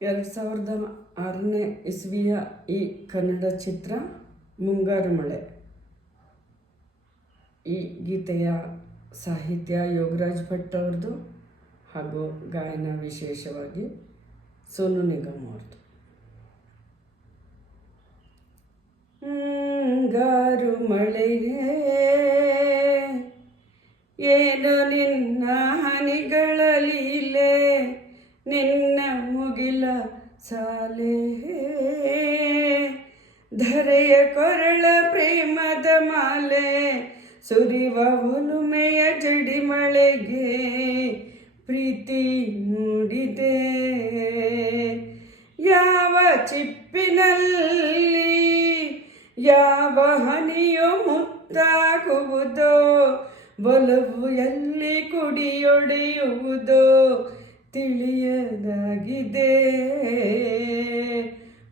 2006ನೇ ಇಸ್ವಿಯ ಈ ಕನ್ನಡ ಚಿತ್ರ ಮುಂಗಾರು ಮಳೆ. ಈ ಗೀತೆಯ ಸಾಹಿತ್ಯ ಯೋಗರಾಜ್ ಭಟ್ ಅವ್ರದ್ದು ಹಾಗೂ ಗಾಯನ ವಿಶೇಷವಾಗಿ ಸೋನು ನಿಗಮ್ ಅವ್ರದ್ದು. ಮುಂಗಾರು ಮಳೆಯೇ ಏನು ನಿನ್ನ ಹನಿಗಳ ಲೀಲೆ, ನಿನ್ನ ಮುಗಿಲ ಸಾಲೆ ಧರೆಯ ಕೊರಳ ಪ್ರೇಮದ ಮಾಲೆ, ಸುರಿವ ಒಲುಮೆಯ ಜಡಿ ಮಳೆಗೆ ಪ್ರೀತಿ ಮೂಡಿದೆ. ಯಾವ ಚಿಪ್ಪಿನಲ್ಲಿ ಯಾವ ಹನಿಯೋ ಮುತ್ತಾಗುವುದೋ, ಒಲವು ಎಲ್ಲಿ ಕುಡಿಯೊಡೆಯುವುದೋ ತಿಳಿಯದಾಗಿದೆ.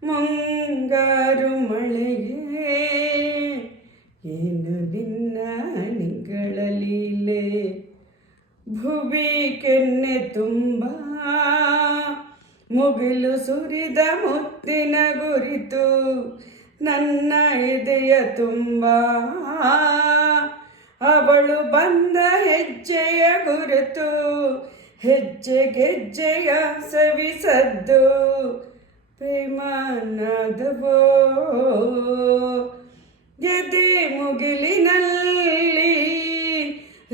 ಮುಂಗಾರು ಮಳೆಗೆ ಏನು ನಿನ್ನ ಹನಿಗಳ ಲೀಲೆ, ಭುವಿ ಕೆನ್ನೆ ತುಂಬ ಮುಗಿಲು ಸುರಿದ ಮುತ್ತಿನ ಗುರಿತು, ನನ್ನ ಎದೆಯ ತುಂಬ ಅವಳು ಬಂದ ಹೆಜ್ಜೆಯ ಗುರುತು, ಹೆಜ್ಜೆ ಗೆಜ್ಜೆಯ ಸವಿಸದ್ದು ಪ್ರೇಮನಾದವೋ. ಎದೆ ಮುಗಿಲಿನಲ್ಲಿ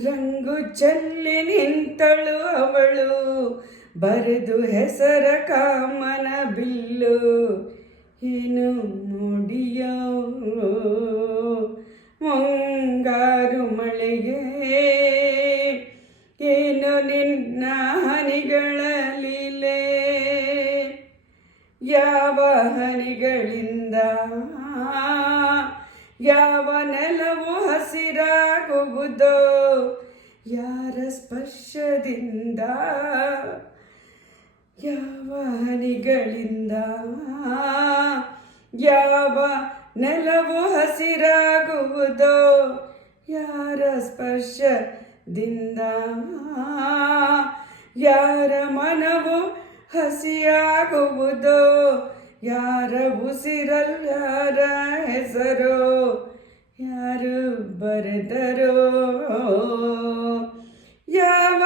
ರಂಗು ಚೆಲ್ಲಿ ನಿಂತಳು ಅವಳು, ಬರೆದು ಹೆಸರ ಕಾಮನ ಬಿಲ್ಲು ಏನು ನೋಡಿಯೋ. ಮುಂಗಾರು ಮಳೆಗೆ ಏನು ನಿನ್ನ ಹನಿಗಳ ಲೀಲೆ, ಯಾವ ಹನಿಗಳಿಂದ ಯಾವ ನೆಲವು ಹಸಿರಾಗುವುದೋ, ಯಾರ ಸ್ಪರ್ಶದಿಂದ ಯಾವ ಹನಿಗಳಿಂದ ಯಾವ ನೆಲವು ಹಸಿರಾಗುವುದೋ, ಯಾರ ಸ್ಪರ್ಶದಿಂದ ಯಾರ ಮನವು ಹಸಿಯಾಗುವುದೋ, ಯಾರ ಉಸಿರಲ್ಲಿ ಯಾರ ಹೆಸರೋ ಯಾರು ಬರೆದರೋ. ಯಾವ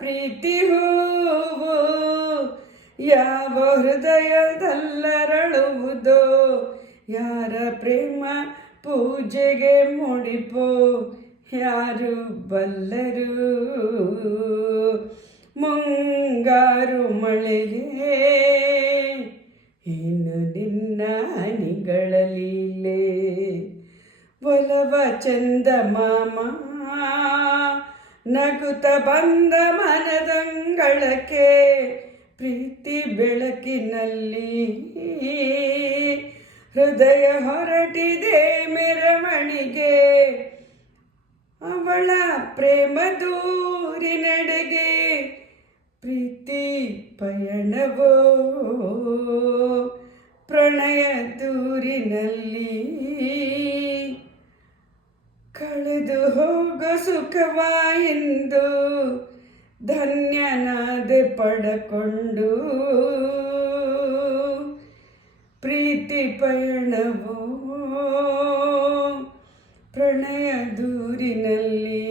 ಪ್ರೀತಿ ಹೂವು ಯಾವ ಹೃದಯದಲ್ಲರಳುವುದೋ, ಯಾರ ಪ್ರೇಮ ಪೂಜೆಗೆ ಮುಡಿಪೋ ಯಾರು ಬಲ್ಲರು. ಮುಂಗಾರು ಮಳೆಗೆ ಏನು ನಿನ್ನ ಹನಿಗಳ ಲೀಲೆ, ಒಲವ ಚಂದ ಮಾಮ ನಗುತ್ತ ಬಂದ ಮನದಂಗಳಕ್ಕೆ, ಪ್ರೀತಿ ಬೆಳಕಿನಲ್ಲಿ ಹೃದಯ ಹೊರಟಿದೆ ಮೆರವಣಿಗೆ, ಅವಳ ಪ್ರೇಮ ದೂರಿನೆಡೆಗೆ ಪ್ರೀತಿ ಪಯಣವೋ. ಪ್ರಣಯ ದೂರಿನಲ್ಲಿ ಕಳೆದು ಹೋಗೋ ಸುಖವ ಎಂದು ಧನ್ಯನಾದೆ ಪಡಕೊಂಡು, ಪ್ರೀತಿ ಪಯಣವೋ ಪ್ರಣಯ ದೂರಿನಲ್ಲಿ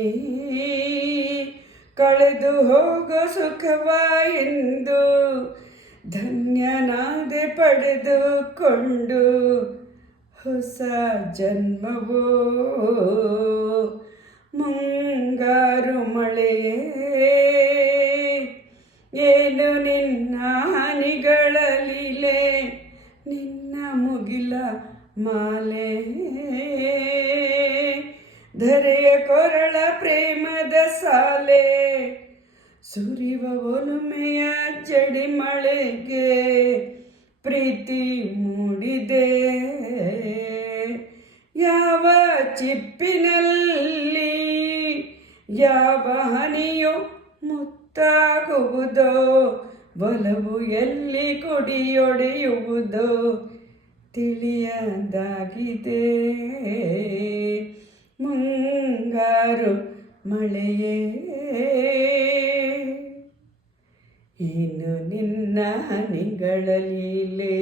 ಕಳೆದು ಹೋಗೋ ಸುಖವ ಎಂದು ಧನ್ಯನಾದೆ ಪಡೆದುಕೊಂಡು ಹೊಸ ಜನ್ಮವೋ. ಮುಂಗಾರು ಮಳೆಯೇ ಏನು ನಿನ್ನ ಹನಿಗಳ ಲೀಲೆ, ನಿನ್ನ ಮುಗಿಲ ಮಾಲೆ ಧರೆಯ ಕೊರಳ ಪ್ರೇಮದ ಸಾಲೆ, ಸುರಿವ ಒಲುಮೆಯ ಜಡಿ ಮಳೆಗೆ ಪ್ರೀತಿ ಮೂಡಿದೆ. ಯಾವ ಚಿಪ್ಪಿನಲ್ಲಿ ಯಾವ ಹನಿಯೋ ಮುತ್ತಾಗುವುದೋ, ಒಲವು ಎಲ್ಲಿ ಕುಡಿಯೊಡೆಯುವುದೋ ತಿಳಿಯದಾಗಿದೆ. ಮುಂಗಾರು ಮಳೆಯೇ ಏನು ನಿನ್ನ ಹನಿಗಳ ಲೀಲೆ